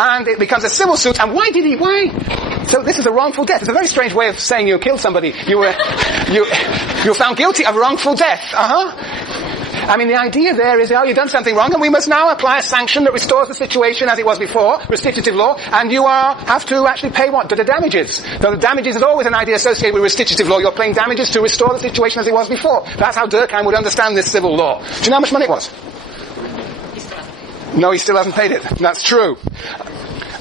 and it becomes a civil suit. And why? So this is a wrongful death. It's a very strange way of saying you killed somebody. You were found guilty of wrongful death. I mean, the idea there is, you've done something wrong, and we must now apply a sanction that restores the situation as it was before, restitutive law, and you have to actually pay what? The damages. So the damages is always an idea associated with restitutive law. You're paying damages to restore the situation as it was before. That's how Durkheim would understand this civil law. Do you know how much money it was? No, he still hasn't paid it. That's true.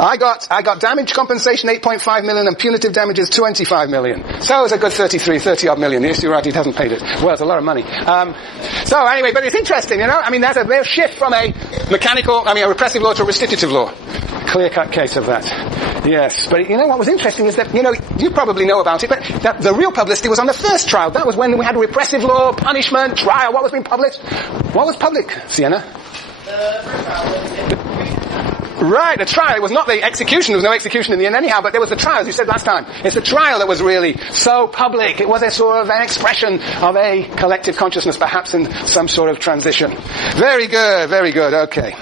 I got damage compensation 8.5 million and punitive damages 25 million. So it's a good 30 odd million. Yes, you're right, he hasn't paid it. Well, it's a lot of money. So anyway, but it's interesting, I mean, there's a real shift from a repressive law to a restitutive law. Clear-cut case of that. Yes, but what was interesting is that, you probably know about it, but the real publicity was on the first trial. That was when we had a repressive law, punishment, trial. What was being published? What was public, Sienna? Right, the trial. It was not the execution. There was no execution in the end anyhow, but there was the trial, as you said last time. It's the trial that was really so public. It was a sort of an expression of a collective consciousness, perhaps in some sort of transition. Very good, okay.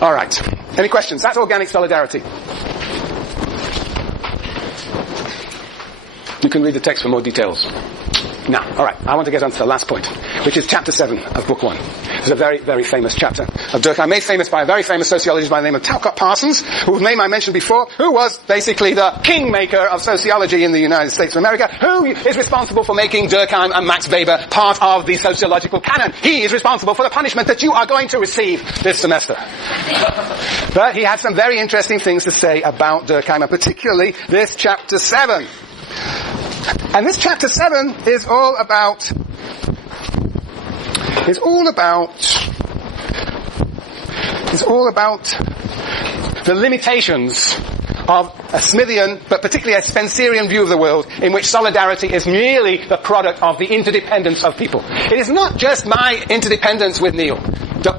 All right. Any questions? That's organic solidarity. You can read the text for more details. Now, all right, I want to get on to the last point, which is chapter 7 of book 1. It's a very, very famous chapter of Durkheim, made famous by a very famous sociologist by the name of Talcott Parsons, whose name I mentioned before, who was basically the kingmaker of sociology in the United States of America, who is responsible for making Durkheim and Max Weber part of the sociological canon. He is responsible for the punishment that you are going to receive this semester. But he had some very interesting things to say about Durkheim, and particularly this chapter 7. And this chapter 7 is all about the limitations of a Smithian, but particularly a Spencerian view of the world, in which solidarity is merely the product of the interdependence of people. It is not just my interdependence with Neil.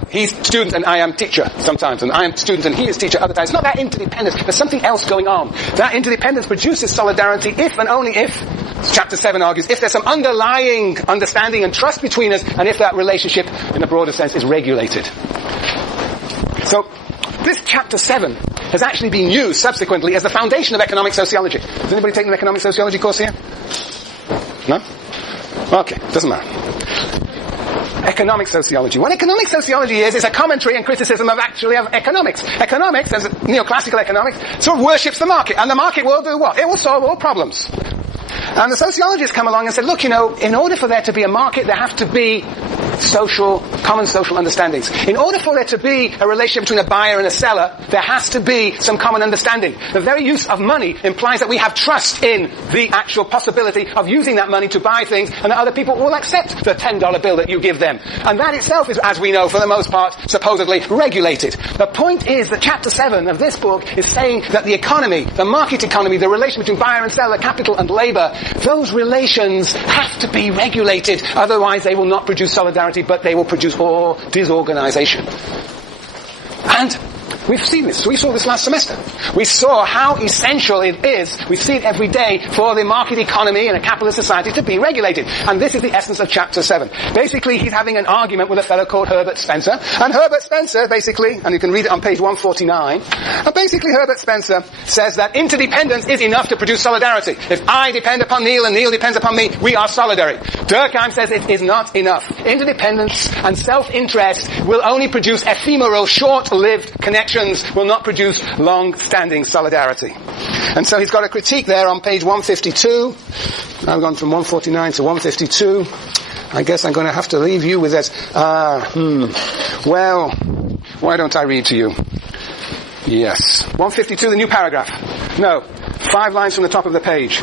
He's student and I am teacher sometimes, and I am student and he is teacher other times. It's not that interdependence. There's something else going on. That interdependence produces solidarity if and only if, chapter 7 argues, if there's some underlying understanding and trust between us, and if that relationship, in a broader sense, is regulated. So, this chapter 7 has actually been used subsequently as the foundation of economic sociology. Has anybody taken an economic sociology course here? No? Okay, doesn't matter. Economic sociology. What economic sociology is a commentary and criticism of economics. Economics, as neoclassical economics, sort of worships the market. And the market will do what? It will solve all problems. And the sociologists come along and say, look, in order for there to be a market, there have to be common social understandings. In order for there to be a relationship between a buyer and a seller, there has to be some common understanding. The very use of money implies that we have trust in the actual possibility of using that money to buy things, and that other people will accept the $10 bill that you give them. And that itself is, as we know, for the most part, supposedly regulated. The point is that chapter 7 of this book is saying that the economy, the market economy, the relation between buyer and seller, capital and labor, those relations have to be regulated, otherwise they will not produce solidarity, but they will produce disorganization. And we've seen this. We saw this last semester. We saw how essential it is, we see it every day, for the market economy in a capitalist society to be regulated. And this is the essence of chapter 7. Basically, he's having an argument with a fellow called Herbert Spencer. And Herbert Spencer, basically, and you can read it on page 149, basically Herbert Spencer says that interdependence is enough to produce solidarity. If I depend upon Neil and Neil depends upon me, we are solidary. Durkheim says it is not enough. Interdependence and self-interest will only produce ephemeral, short-lived connections, will not produce long-standing solidarity. And so he's got a critique there on page 152. I've gone from 149 to 152. I guess I'm going to have to leave you with this. Well, why don't I read to you? Yes. 152, the new paragraph. No, 5 lines from the top of the page.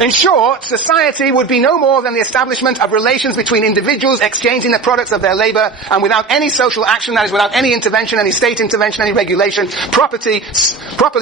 In short, society would be no more than the establishment of relations between individuals exchanging the products of their labor, and without any social action, that is, without any intervention, any state intervention, any regulation, properly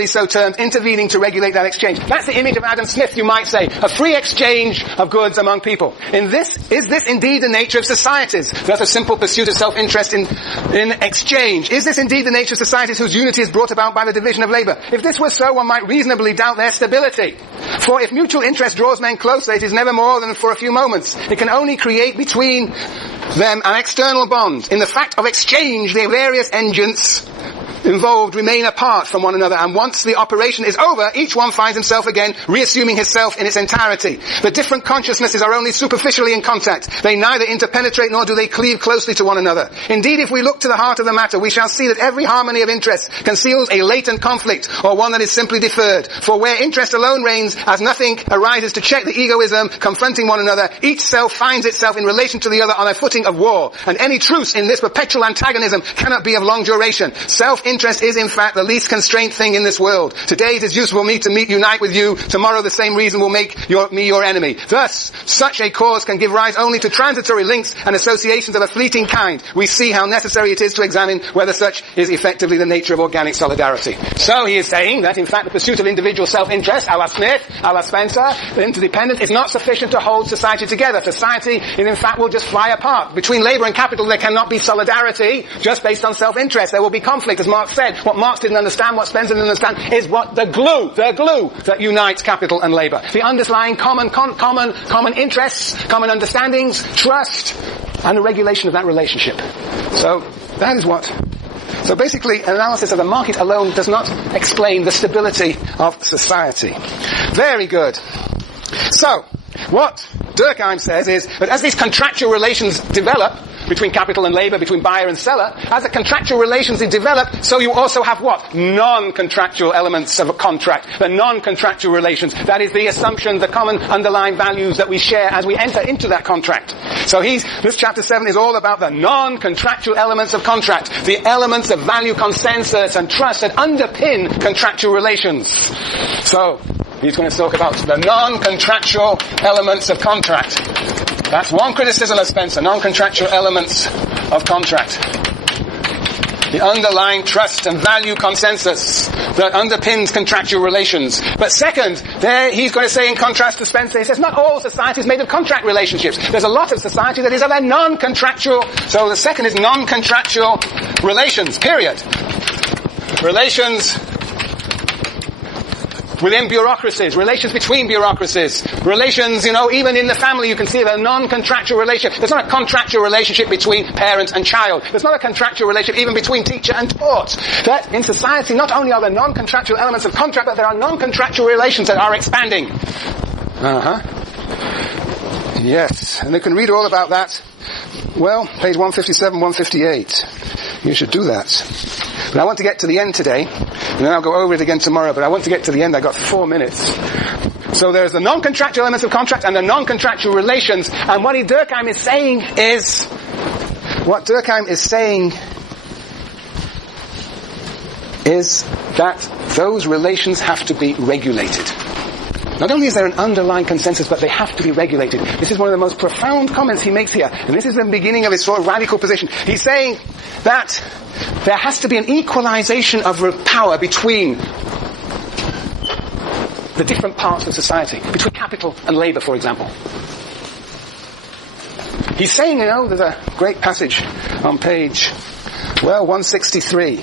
so termed, intervening to regulate that exchange. That's the image of Adam Smith, you might say, a free exchange of goods among people. Is this indeed the nature of societies? That's a simple pursuit of self-interest in exchange. Is this indeed the nature of societies whose unity is brought about by the division of labor? If this were so, one might reasonably doubt their stability. For if mutual interest draws men closer, it is never more than for a few moments. It can only create between them an external bond. In the fact of exchange, the various agents involved remain apart from one another, and once the operation is over, each one finds himself again reassuming his self in its entirety. The different consciousnesses are only superficially in contact. They neither interpenetrate nor do they cleave closely to one another. Indeed, if we look to the heart of the matter, we shall see that every harmony of interest conceals a latent conflict, or one that is simply deferred. For where interest alone reigns, as nothing arises to check the egoism confronting one another, each self finds itself in relation to the other on a footing of war, and any truce in this perpetual antagonism cannot be of long duration. Self-interest is in fact the least constrained thing in this world. Today it is useful for me to unite with you. Tomorrow the same reason will make me your enemy. Thus, such a cause can give rise only to transitory links and associations of a fleeting kind. We see how necessary it is to examine whether such is effectively the nature of organic solidarity. So he is saying that in fact the pursuit of individual self-interest, a la Smith, a la Spencer, the interdependence, is not sufficient to hold society together. Society, in fact, will just fly apart. Between labour and capital there cannot be solidarity just based on self-interest. There will be conflict, as Marx said. What Marx didn't understand, what Spencer didn't understand, is what the glue that unites capital and labour. The underlying common interests, common understandings, trust, and the regulation of that relationship. So, that is what... So basically, an analysis of the market alone does not explain the stability of society. Very good. So, what Durkheim says is that as these contractual relations develop, between capital and labour, between buyer and seller, as the contractual relations develop, so you also have what? Non-contractual elements of a contract. The non-contractual relations. That is the assumption, the common underlying values that we share as we enter into that contract. So this chapter 7 is all about the non-contractual elements of contract. The elements of value, consensus and trust that underpin contractual relations. So, he's going to talk about the non-contractual elements of contract. That's one criticism of Spencer, non-contractual elements of contract. The underlying trust and value consensus that underpins contractual relations. But second, there he's going to say in contrast to Spencer, he says not all society is made of contract relationships. There's a lot of society that is of a non-contractual, so the second is non-contractual relations, period. Relations within bureaucracies, relations between bureaucracies, relations, even in the family you can see a non-contractual relationship. There's not a contractual relationship between parent and child. There's not a contractual relationship even between teacher and taught. That in society not only are there non-contractual elements of contract, but there are non-contractual relations that are expanding. Yes, and you can read all about that. Well, page 157, 158. You should do that. But I want to get to the end today, and then I'll go over it again tomorrow, but I want to get to the end. I've got 4 minutes. So there's the non-contractual elements of contract and the non-contractual relations, and what Durkheim is saying is that those relations have to be regulated. Not only is there an underlying consensus, but they have to be regulated. This is one of the most profound comments he makes here. And this is the beginning of his sort of radical position. He's saying that there has to be an equalization of power between the different parts of society. Between capital and labour, for example. He's saying, there's a great passage on page, 163.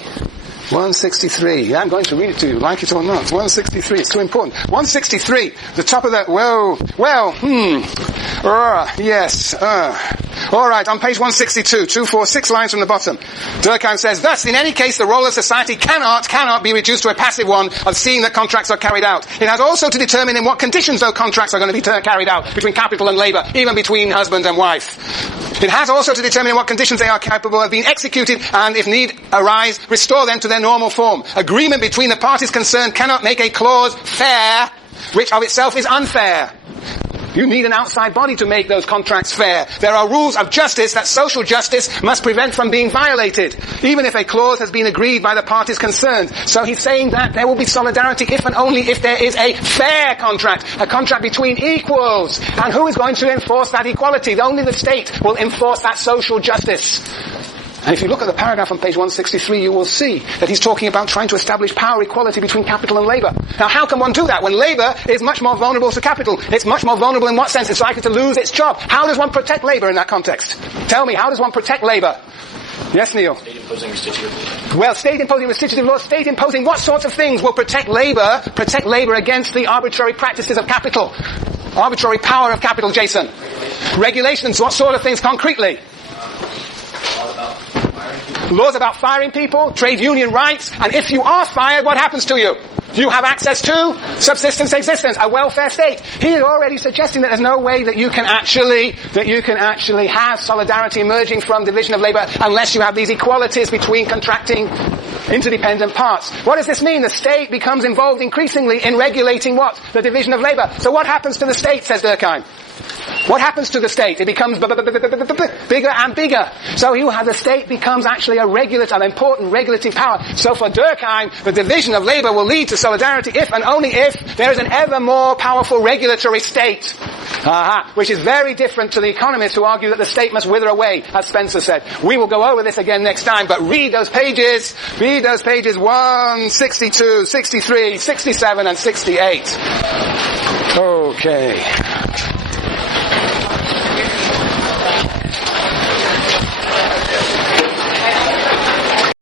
163. Yeah, I'm going to read it to you, like it or not. 163. It's too important. 163. The top of that. Yes. All right. On page 162, 6 lines from the bottom. Durkheim says, thus, in any case, the role of society cannot be reduced to a passive one of seeing that contracts are carried out. It has also to determine in what conditions those contracts are going to be carried out between capital and labour, even between husband and wife. It has also to determine in what conditions they are capable of being executed, and if need arise, restore them to their normal form. Agreement between the parties concerned cannot make a clause fair, which of itself is unfair. You need an outside body to make those contracts fair. There are rules of justice that social justice must prevent from being violated, even if a clause has been agreed by the parties concerned. So he's saying that there will be solidarity if and only if there is a fair contract, a contract between equals. And who is going to enforce that equality? Only the state will enforce that social justice. And if you look at the paragraph on page 163, you will see that he's talking about trying to establish power equality between capital and labour. Now, how can one do that when labour is much more vulnerable to capital? It's much more vulnerable in what sense? It's likely to lose its job. How does one protect labour in that context? Tell me, how does one protect labour? Yes, Neil? State imposing restitutive law. Well, state imposing restitutive law, state imposing what sorts of things will protect labour against the arbitrary practices of capital? Arbitrary power of capital, Jason. Regulations, what sort of things concretely? laws about firing people, trade union rights, and if you are fired, what happens to you? You have access to subsistence existence, a welfare state. He is already suggesting that there's no way that you can actually have solidarity emerging from division of labour unless you have these equalities between contracting interdependent parts. What does this mean? The state becomes involved increasingly in regulating what? The division of labour. So what happens to the state, says Durkheim? What happens to the state? It becomes bigger and bigger. So the state becomes actually an important regulative power. So for Durkheim, the division of labour will lead to solidarity if and only if there is an ever more powerful regulatory state. Which is very different to the economists who argue that the state must wither away, as Spencer said. We will go over this again next time, but read those pages 1, 62, 63, 67, and 68. Okay.